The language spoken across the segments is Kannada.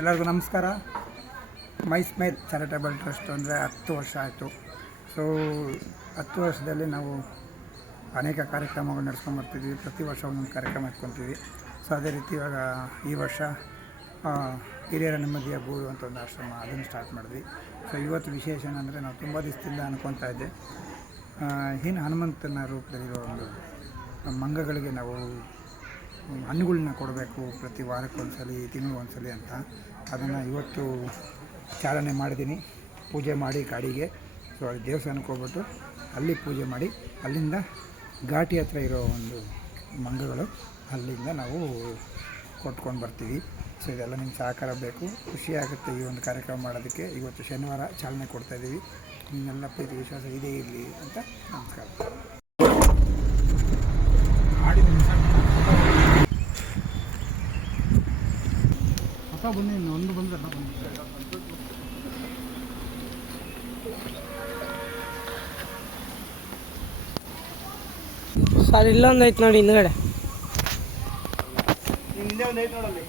ಎಲ್ಲರಿಗೂ ನಮಸ್ಕಾರ. ಮೈ ಸ್ಮೈಲ್ ಚಾರಿಟಬಲ್ ಟ್ರಸ್ಟ್ ಅಂದರೆ ಹತ್ತು ವರ್ಷ ಆಯಿತು. ಸೊ ಹತ್ತು ವರ್ಷದಲ್ಲಿ ನಾವು ಅನೇಕ ಕಾರ್ಯಕ್ರಮಗಳು ನಡೆಸ್ಕೊಂಡು ಬರ್ತಿದ್ವಿ. ಪ್ರತಿ ವರ್ಷ ಒಂದೊಂದು ಕಾರ್ಯಕ್ರಮ ಇಟ್ಕೊತೀವಿ. ಸೊ ಅದೇ ರೀತಿ ಇವಾಗ ಈ ವರ್ಷ ಹಿರಿಯರ ನೆಮ್ಮದಿಯ ಗೂಡು ಅಂತ ಒಂದು ಆಶ್ರಮ ಅದನ್ನು ಸ್ಟಾರ್ಟ್ ಮಾಡಿದ್ವಿ. ಸೊ ಇವತ್ತು ವಿಶೇಷ ಏನಂದರೆ ನಾವು ತುಂಬ ದಿವಸದಿಂದ ಅನ್ಕೊತಾ ಇದ್ದೆ. ಏನು ಹನುಮಂತನ ರೂಪದಲ್ಲಿರೋ ಒಂದು ಮಂಗಗಳಿಗೆ ನಾವು ಹಣ್ಣುಗಳನ್ನ ಕೊಡಬೇಕು ಪ್ರತಿ ವಾರಕ್ಕೊಂದ್ಸಲಿ ತಿಂಗಳು ಒಂದ್ಸಲಿ ಅಂತ. ಅದನ್ನು ಇವತ್ತು ಚಾಲನೆ ಮಾಡಿದ್ದೀನಿ. ಪೂಜೆ ಮಾಡಿ ಗಾಡಿಗೆ ಸೊ ಅಲ್ಲಿ ದೇವಸ್ಥಾನಕ್ಕೆ ಹೋಗ್ಬಿಟ್ಟು ಅಲ್ಲಿ ಪೂಜೆ ಮಾಡಿ, ಅಲ್ಲಿಂದ ಘಾಟಿ ಹತ್ರ ಇರೋ ಒಂದು ಮಂಗಗಳು ಅಲ್ಲಿಂದ ನಾವು ಕೊಟ್ಕೊಂಡು ಬರ್ತೀವಿ. ಸೊ ಇದೆಲ್ಲ ನಿಮ್ಮ ಸಹಕಾರ ಬೇಕು. ಖುಷಿಯಾಗುತ್ತೆ ಈ ಒಂದು ಕಾರ್ಯಕ್ರಮ ಮಾಡೋದಕ್ಕೆ. ಇವತ್ತು ಶನಿವಾರ ಚಾಲನೆ ಕೊಡ್ತಾಯಿದ್ದೀವಿ ನಿಮ್ಮೆಲ್ಲ ಪ್ರೀತಿ, ವಿಶ್ವಾಸ ಇದೇ ಇರಲಿ ಅಂತ ನಮಸ್ಕಾರ ಹೊಸ ಬನ್ನಿ ಇನ್ನು ಒಂದು ಬಂದರೆ ಬಂದಿದೆ ಸರ್ ಇಲ್ಲೊಂದು ಐತೆ ನೋಡಿ ಹಿಂದ್ಗಡೆ. ಹಿಂದೆ ಒಂದು ಐತೆ ನೋಡಲ್ಲಿ.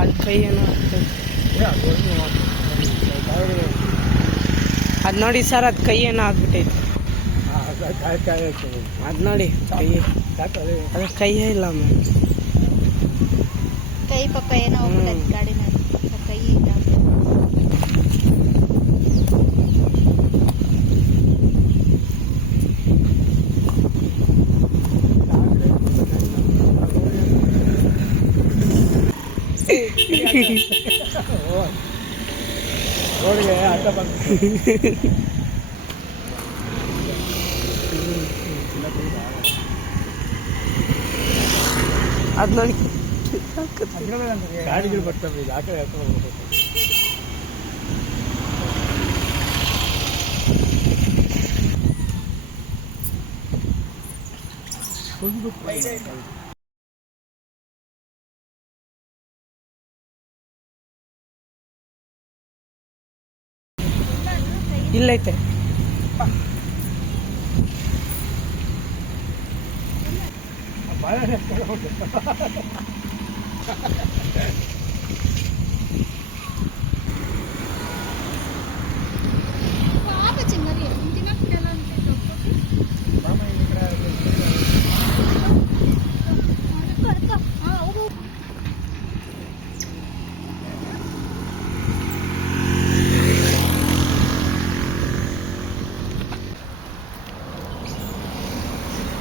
ಅದು ಕೈ ಏನೋ ಅದು ನೋಡಿ ಸರ್, ಅದು ಕೈ ಏನೋ ಆಗ್ಬಿಟ್ಟೈತೆ ಅದು ನೋಡಿ, ಕೈ. ಅದು ಕೈಯೇ ಇಲ್ಲ ಮ್ಯಾಮ್. ಕೈ ಪಪ್ಪ ಏನೋ ಹೋಗ್ಬಿಟ್ಟೈತೆ ಗಾಡಿನಲ್ಲಿ ಕೈ ಇಲ್ಲ ರೋಡ್ಗೆ ಅಡ್ಡ ಬಂದು ಅದು ನೋಡಿ ಗಾಡಿಗಳು ಬರ್ತವೆ ಈಗ ಆ ಕಡೆ ಹೋಗ್ಬೇಕು ಇಲ್ಲೈತೆ ಬಾಳೆಹಣ್ಣು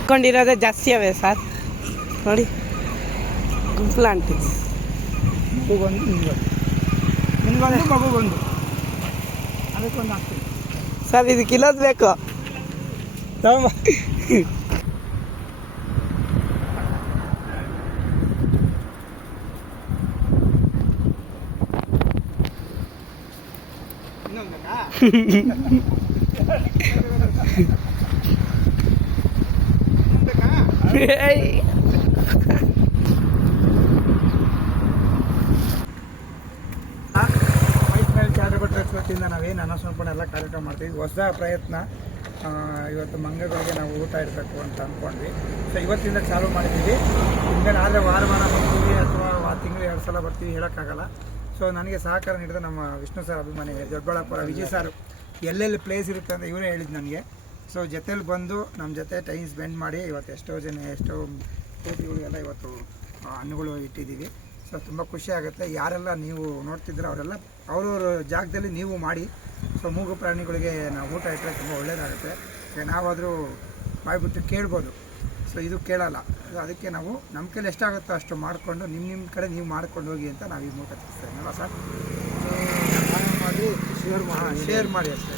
ಇಟ್ಕೊಂಡಿರೋದೇ ಜಾಸ್ತಿ ಅವೆ ಸರ್. ನೋಡಿ ಗುಂಪ್ಲಾಂಟಿ ಸರ್ ಇದು ಕಿಲೋದ್ ಬೇಕು? ಚಾರಿಟಬಲ್ ಟ್ರಸ್ಟ್ ವತಿಯಿಂದ ನಾವೇನು ಅನೌನ್ಸ್ಮೆಂಟ್ ಎಲ್ಲ ಕಾರ್ಯಕ್ರಮ ಮಾಡ್ತೀವಿ ಹೊಸ ಪ್ರಯತ್ನ ಇವತ್ತು ಮಂಗಗಳಿಗೆ ನಾವು ಊಟ ಇರಬೇಕು ಅಂತ ಅಂದ್ಕೊಂಡ್ವಿ ಸೊ ಇವತ್ತಿಂದ ಚಾಲೂ ಮಾಡಿದ್ದೀವಿ ಹಿಂದೆ ಆದರೆ ವಾರ ವಾರ ಬರ್ತೀವಿ ಅಥವಾ ವಾರ ತಿಂಗಳು ಎರಡು ಸಲ ಬರ್ತೀವಿ ಹೇಳೋಕ್ಕಾಗಲ್ಲ ಸೊ ನನಗೆ ಸಹಕಾರ ನೀಡಿದ ನಮ್ಮ ವಿಷ್ಣು ಸರ್ ಅಭಿಮಾನಿ ದೊಡ್ಡಬಳ್ಳಾಪುರ ವಿಜಯ್ ಸರ್ ಎಲ್ಲೆಲ್ಲಿ ಪ್ಲೇಸ್ ಇರುತ್ತೆ ಅಂತ ಇವರೇ ಹೇಳಿದ್ದು ನನಗೆ ಸೊ ಜೊತೇಲಿ ಬಂದು ನಮ್ಮ ಜೊತೆ ಟೈಮ್ ಸ್ಪೆಂಡ್ ಮಾಡಿ ಇವತ್ತು ಎಷ್ಟೋ ಜನ, ಎಷ್ಟೋ ಕೋಟಿಗಳಿಗೆಲ್ಲ ಇವತ್ತು ಹಣ್ಣುಗಳು ಇಟ್ಟಿದ್ದೀವಿ. ಸೊ ತುಂಬ ಖುಷಿ ಆಗುತ್ತೆ. ಯಾರೆಲ್ಲ ನೀವು ನೋಡ್ತಿದ್ರೆ ಅವರೆಲ್ಲ, ಅವ್ರವ್ರ ಜಾಗದಲ್ಲಿ ನೀವು ಮಾಡಿ. ಸೊ ಮೂಗು ಪ್ರಾಣಿಗಳಿಗೆ ನಾವು ಊಟ ಇಟ್ಟರೆ ತುಂಬ ಒಳ್ಳೆಯದಾಗುತ್ತೆ ನಾವಾದರೂ ಬಾಯ್ಬಿಟ್ಟು ಕೇಳ್ಬೋದು. ಸೊ ಇದು ಕೇಳಲ್ಲ. ಅದಕ್ಕೆ ನಾವು ನಮ್ಮ ಕೈಲಿ ಎಷ್ಟಾಗುತ್ತೋ ಅಷ್ಟು ಮಾಡಿಕೊಂಡು ನಿಮ್ಮ ನಿಮ್ಮ ಕಡೆ ನೀವು ಮಾಡ್ಕೊಂಡು ಹೋಗಿ ಅಂತ ನಾವು ಈ ಮೂಟ ತಿಳಿಸ್ತೇವೆ ಅಲ್ವಾ ಸರ್? ಮಾಡಿ ಶೇರ್ ಮಾಡಿ ಶೇರ್ ಮಾಡಿ ಅಷ್ಟೇ.